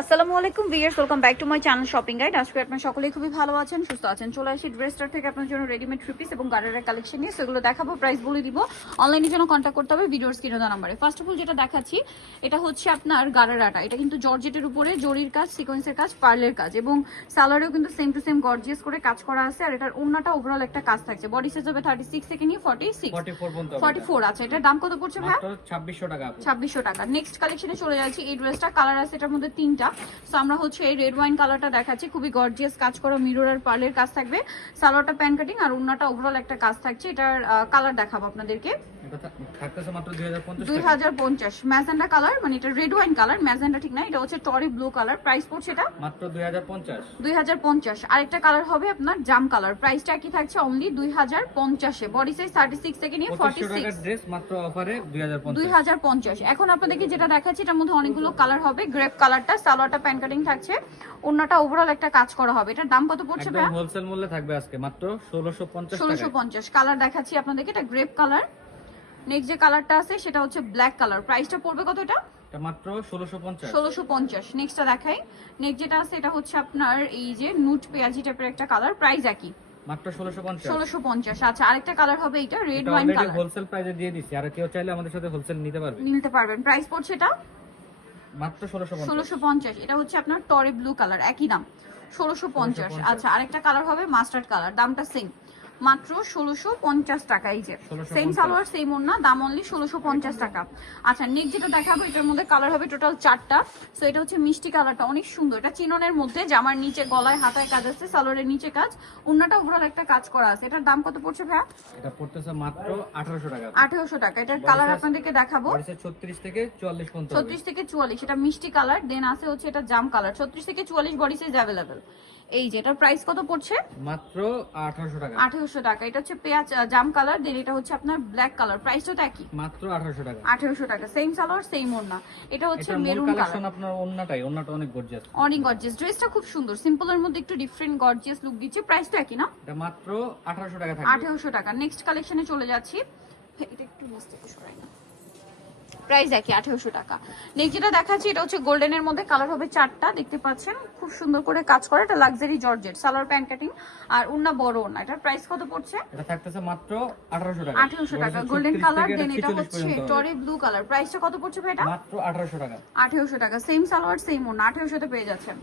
আসসালামু আলাইকুম viewers, welcome back to my channel shopping guide. আজকে আপনারা সকলেই খুবই ভালো আছেন, সুস্থ আছেন। চলে আসি ড্রেসটার থেকে আপনার জন্য রেডিমেড থ্রি পিস এবং গার্ডারের কালেকশন নিয়ে, সেগুলো দেখাবো, প্রাইস বলে দিব। অনলাইনের জন্য কন্ট্যাক্ট করতে হবে ভিডিওর স্ক্রিনে দেওয়া নাম্বারে। ফার্স্ট অফ অল যেটা দেখাচ্ছি, এটা হচ্ছে আপনার গারারাটা। এটা কিন্তু জর্জেটের উপরে জরির কাজ, সিকোয়েন্সের কাজ, পার্লের কাজ এবং সালোয়ারেও কিন্তু সেম টু সেম গর্জিয়াস করে কাজ করা আছে। আর এটার ওন্নাটা ওভারঅল একটা কাজ থাকছে। বডি সাইজ হবে 36 থেকে নিয়ে 44। আচ্ছা, এটার দাম কত পড়ছে ভাই? 2600 টাকা। 2600 টাকা। নেক্সট কালেকশনে চলে যাচ্ছি। এই ড্রেসটা কালার আছে এটার মধ্যে তিনটা। সো আমরা হচ্ছে এই রেড ওয়াইন কালারটা দেখাচ্ছি, খুবই গর্জিয়াস কাজ করা, মিরর আর পার্লের কাজ থাকবে। সালোয়ারটা প্যান কাটিং আর ওন্নাটা ওভারঅল একটা কাজ থাকছে। এটার কালার দেখাবো আপনাদেরকে। এটা থাকতেছে মাত্র 2050 টাকা। 2050 ম্যাজেন্ডা কালার, মানে এটা রেড ওয়াইন কালার, ম্যাজেন্ডা ঠিক না, এটা হচ্ছে টরি ব্লু কালার। প্রাইস পড়ছে এটা মাত্র 2050। 2050। আরেকটা কালার হবে আপনার জাম কালার, প্রাইসটা কি থাকছে? অনলি 2050 এ। বডি সাইজ 36 থেকে নিয়ে 2500 টাকার 46। ড্রেস মাত্র অফারে 2050। 2050। এখন আপনাদেরকে যেটা দেখাচ্ছি এটার মধ্যে অনেকগুলো কালার হবে। গ্রেপ কালারটা, সালোয়ারটা প্যান কাটিং থাকছে, ওন্নাটা ওভারঅল একটা কাজ করা হবে। এটার দাম কত পড়ছে ভাই? একদম হোলসেল মূল্যে থাকবে আজকে মাত্র 1650 টাকা। 1650। কালার দেখাচ্ছি আপনাদেরকে, এটা গ্রেপ কালার। নেক্সট যে কালারটা আছে সেটা হচ্ছে ব্ল্যাক কালার। প্রাইসটা পড়বে কত এটা? এটা মাত্র 1650। 1650। নেক্সটটা দেখাই। নেক্সট যেটা আছে এটা হচ্ছে আপনার এই যে নুট পেঁয়াজি টাইপের একটা কালার, প্রাইস একই মাত্র 1650। 1650। আচ্ছা, আরেকটা কালার হবে এটা রেড ওয়াইন কালার, হোলসেল প্রাইসে দিয়ে দিছি, আর কেউ চাইলে আমাদের সাথে হোলসেল নিতে পারবে। নিতে পারবেন। প্রাইস পড়ছে এটা মাত্র 1650। 1650। এটা হচ্ছে আপনার টরি ব্লু কালার, একই দাম 1650। আচ্ছা, আরেকটা কালার হবে মাস্টার্ড কালার, দামটা সেম, মাত্র 1650 টাকা। এই যে সেম সালোয়ার সেম ওন্না, দাম অনলি 1650 টাকা। আচ্ছা, নেক্সট যেটা দেখাবো এটার মধ্যে কালার হবে টোটাল 4টা। সো এটা হচ্ছে মিষ্টি কালারটা, অনেক সুন্দর। এটা চিননের মধ্যে, জামার নিচে গলায় হাতায় কাজ আছে, সালোয়ারের নিচে কাজ, ওন্নাটা ওভারঅল একটা কাজ করা আছে। এটার দাম কত পড়ছে ভাই? এটা পড়তেছে মাত্র 1800 টাকা। 1800 টাকা। এটার কালার আপনাদেরকে দেখাবো, 36 থেকে 44 পর্যন্ত। 36 থেকে 44। এটা মিষ্টি কালার, দেন আছে হচ্ছে এটা জাম কালার। 36 থেকে 44 বডি সাইজ अवेलेबल। এই যে এটার প্রাইস কত পড়ছে? মাত্র 1800 টাকা। 1800 টাকা। এটা হচ্ছে পেঁয়াজ জাম কালার, দেন এটা হচ্ছে আপনার ব্ল্যাক কালার। প্রাইসটা তো একই, মাত্র 1800 টাকা। 1800 টাকা। সেম সালোয়ার সেম ওন্না। এটা হচ্ছে মেরুন কালার, আপনার ওন্নাটা অনেক গর্জিয়াস, অনেক গর্জিয়াস। ড্রেসটা খুব সুন্দর, সিম্পলের মধ্যে একটু ডিফারেন্ট গর্জিয়াস লুক দিচ্ছে। প্রাইসটা একই না? এটা মাত্র 1800 টাকা থাকবে। 1800 টাকা। নেক্সট কালেকশনে চলে যাচ্ছি। এটা একটু নিচে সরাই না, প্রাইস একই 1800 টাকা। নেক্সট যেটা দেখাচ্ছি এটা হচ্ছে গোল্ডেনের মধ্যে, কালার হবে 4টা, দেখতে পাচ্ছেন খুব সুন্দর করে কাজ করে। এটা luxury georgette, salwar pant cutting আর ওন্না বড় ওন্না। এটার প্রাইস কত পড়ছে? এটা থাকতেছে মাত্র 1800 টাকা। 1800 টাকা। গোল্ডেন কালার, দেন এটা হচ্ছে টরি ব্লু কালার। প্রাইসটা কত পড়ছে ভাই এটা? মাত্র 1800 টাকা। 1800 টাকা। সেম সালোয়ার সেম ওন্না, 1800 তে পেয়ে যাচ্ছেন।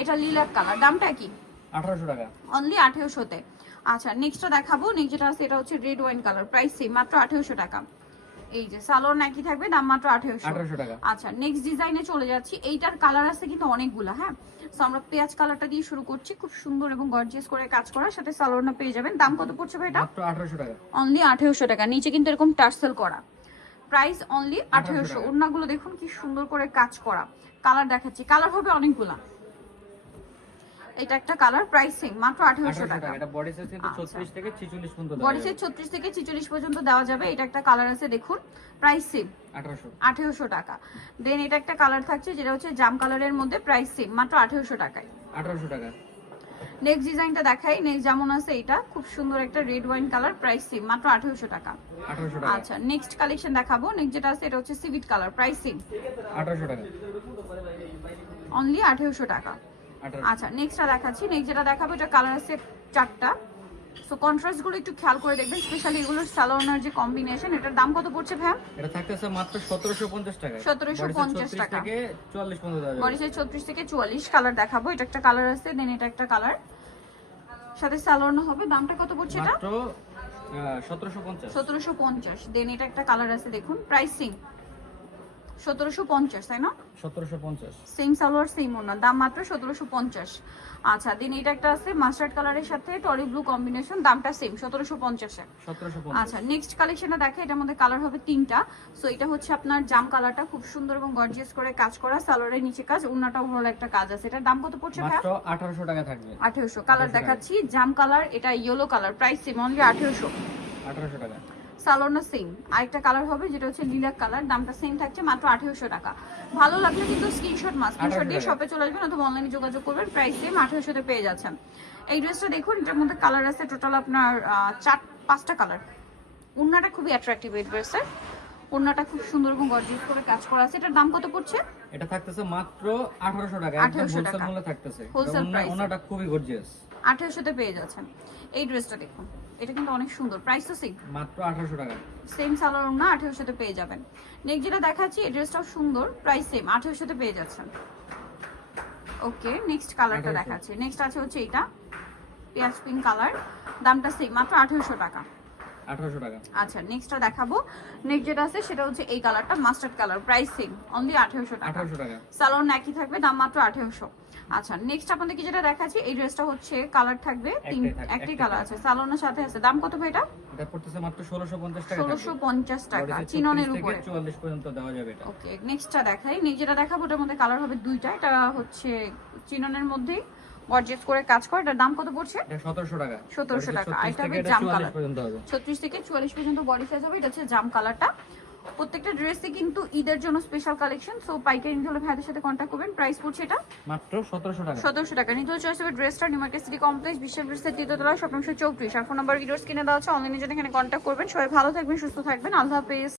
এটা লিলাক কালার, দামটা কি? 1800 টাকা। অনলি 1800 তে। আচ্ছা, নেক্সটটা দেখাবো। নেক্সট যেটা আছে এটা হচ্ছে red wine colour, price same, মাত্র 1800 টাকা। এই যে সালোয়ার নাকি থাকবে, দাম মাত্র 1800 টাকা। আচ্ছা, নেক্সট ডিজাইনে চলে যাচ্ছি। এইটার কালার আছে কিন্তু অনেকগুলো। হ্যাঁ, সো আমরা পেঁয়াজ কালারটা দিয়ে শুরু করছি, খুব সুন্দর এবং গর্জিয়াস করে কাজ করা, সাথে সালোয়ারটা পেয়ে যাবেন। দাম কত পড়ছে ভাই এটা? মাত্র 1800 টাকা। অনলি 1800 টাকা। নিচে কিন্তু এরকম টার্সেল করা, প্রাইস অনলি 1800। ওড়নাগুলো দেখুন কি সুন্দর করে কাজ করা। কালার দেখাচ্ছি, কালার হবে অনেকগুলা। এটা একটা কালার, প্রাইস সেম, মাত্র 1800 টাকা। এটা বডি সাইজ কিন্তু 36 থেকে 46 পর্যন্ত দেওয়া বডি সাইজ 36 থেকে 46 পর্যন্ত দেওয়া যাবে। এটা একটা কালার আছে দেখুন, প্রাইস সেম, 1800 টাকা। দেন এটা একটা কালার থাকছে যেটা হচ্ছে জাম কালারের মধ্যে, প্রাইস সেম, মাত্র 1800 টাকায়। 1800 টাকা। নেক্সট ডিজাইনটা দেখাই। নেক্সট যেমন আছে এটা খুব সুন্দর একটা red wine colour, price same, মাত্র 1800 টাকা। 1800 টাকা। আচ্ছা, নেক্সট কালেকশন দেখাবো। নেক্সট যেটা আছে এটা হচ্ছে সিভিট কালার, প্রাইস সেম, 1800 টাকা। অনলি 1800 টাকা। আচ্ছা, নেক্সটটা দেখাচ্ছি। নেক্সট যেটা দেখাবো এটা কালার আছে 4টা। সো কন্ট্রাস্ট গুলো একটু খেয়াল করে দেখবেন, স্পেশালি এগুলোর সালোয়ারের যে কম্বিনেশন। এটার দাম কত পড়ছে ভাই? এটা থাকতেছে মাত্র 1750 টাকা। 1750 টাকা থেকে 44 পর্যন্ত দেওয়া যাবে। বডি সাইজ 36 থেকে 44। কালার দেখাবো। এটা একটা কালার আছে, দেন এটা একটা কালার, সাথে সালোয়ার হবে। দামটা কত পড়ছে এটা? মাত্র 1750। 1750। দেন এটা একটা কালার আছে দেখুন, প্রাইসিং 1750, তাই না? 1750। সেম সালোয়ার সেম ওন্না, দাম মাত্র 1750। আচ্ছা, দেন এটা একটা আছে মাস্টার্ড কালারের সাথে টরি ব্লু কম্বিনেশন, দামটা সেম 1750 এ। 1750। আচ্ছা, নেক্সট কালেকশনটা দেখে। এটার মধ্যে কালার হবে 3টা। সো এটা হচ্ছে আপনার জাম কালারটা, খুব সুন্দর এবং গর্জিয়াস করে কাজ করা, সালোয়ারের নিচে কাজ, ওন্নাটাও ভালো একটা কাজ আছে। এটার দাম কত পড়ছে ভাই? মাত্র 1800 টাকা থাকবে। 1800। কালার দেখাচ্ছি, জাম কালার, এটা yellow colour, price same, only 1800। 1800 টাকা। সালোয়ারটা সেম। আরেকটা কালার হবে যেটা হচ্ছে লিলাক কালার, দামটা সেম থাকছে, মাত্র 1800 টাকা। ভালো লাগলে কিন্তু স্ক্রিনশট দিয়ে শপে চলে আসবেন অথবা অনলাইনে যোগাযোগ করবেন, প্রাইস সেম, 1800 তে পেয়ে যাচ্ছেন। এই ড্রেসটা দেখুন, এটার মধ্যে কালার আছে টোটাল আপনার 5টা কালার। ওন্নাটা খুবই অ্যাট্রাকটিভ এই ড্রেসের। ওড়নাটা খুব সুন্দর এবং গর্জিয়াস করে কাজ করা আছে। এটার দাম কত পড়ছে? এটা থাকতেছে মাত্র 1800 টাকা, 1800 একদম হোলসেল টাকা। মূল্যে থাকতেছে। Wholesale price এ। ওনাটা খুবই গর্জিয়াস। 1800 তে পেয়ে যাচ্ছেন। এই ড্রেসটা দেখুন, এটা কিন্তু অনেক সুন্দর। প্রাইস তো সেম, মাত্র 1800 টাকা। সেম সালোয়ার ওড়না 1800 তে পেয়ে যাবেন। নেক্সট যেটা দেখাচ্ছি, এই ড্রেসটাও সুন্দর, প্রাইস সেম 1800 তে পেয়ে যাচ্ছেন। ওকে, নেক্সট কালারটা 1800 দেখাচ্ছি। নেক্সট আছে হচ্ছে এটা পেঁয়াজ পিঙ্ক কালার, দামটা সেম মাত্র 1800 টাকা। 1800 টাকা। আচ্ছা, নেক্সটটা দেখাবো। নেক্সট যেটা আছে সেটা হচ্ছে এই কালারটা, mustard colour, price same only 1800 টাকা। 1800 টাকা। সালোয়ার একই থাকবে, দাম মাত্র 1800। আচ্ছা, নেক্সট আপনাদেরকে যেটা দেখাচ্ছি, এই ড্রেসটা হচ্ছে কালার থাকবে একটি একটাই কালার আছে, সালোয়ারের সাথে আছে। দাম কত ভাই এটা? এটা পড়তেছে মাত্র 1650 টাকা। 1650 টাকা, বডিতে চিননের 34 উপরে। থেকে 44 পর্যন্ত দেওয়া যাবে এটা। ওকে, নেক্সটটা দেখাই। নেক্সট যেটা দেখাবো ওটার মধ্যে কালার হবে দুইটা। এটা হচ্ছে চিননের মধ্যেই গর্জিয়াস করে কাজ করে। এটার দাম কত পড়ছে? এটা 1700 টাকা। 1700 টাকা। বডিতে এটা 36 হবে থেকে জাম 44 কালার, পর্যন্ত হবে। 36 থেকে 44 পর্যন্ত বডি সাইজ হবে। এটা হচ্ছে জাম কালারটা। প্রত্যেকটা ড্রেসই কিন্তু ঈদের জন্য স্পেশাল কালেকশন, সো পাইকারি নিতে হলে ভাইদের সাথে কন্ট্যাক্ট করবেন। প্রাইস পড়ছে এটা মাত্র 1700 টাকা। 1700 টাকা। নিতে হলে চয়েস হবে ড্রেসটা নিউ মার্কেট সিটি কমপ্লেক্স, বিশ্বের ড্রেসের তৃতীয়তলা, শপ নম্বর 34। আর ফোন নাম্বার ভিডিওস কিনে দেওয়া আছে, অনলাইনে জন্য এখানে কন্ট্যাক্ট করবেন। সবাই ভালো থাকবেন, সুস্থ থাকবেন, আল্লাহ হাফেজ।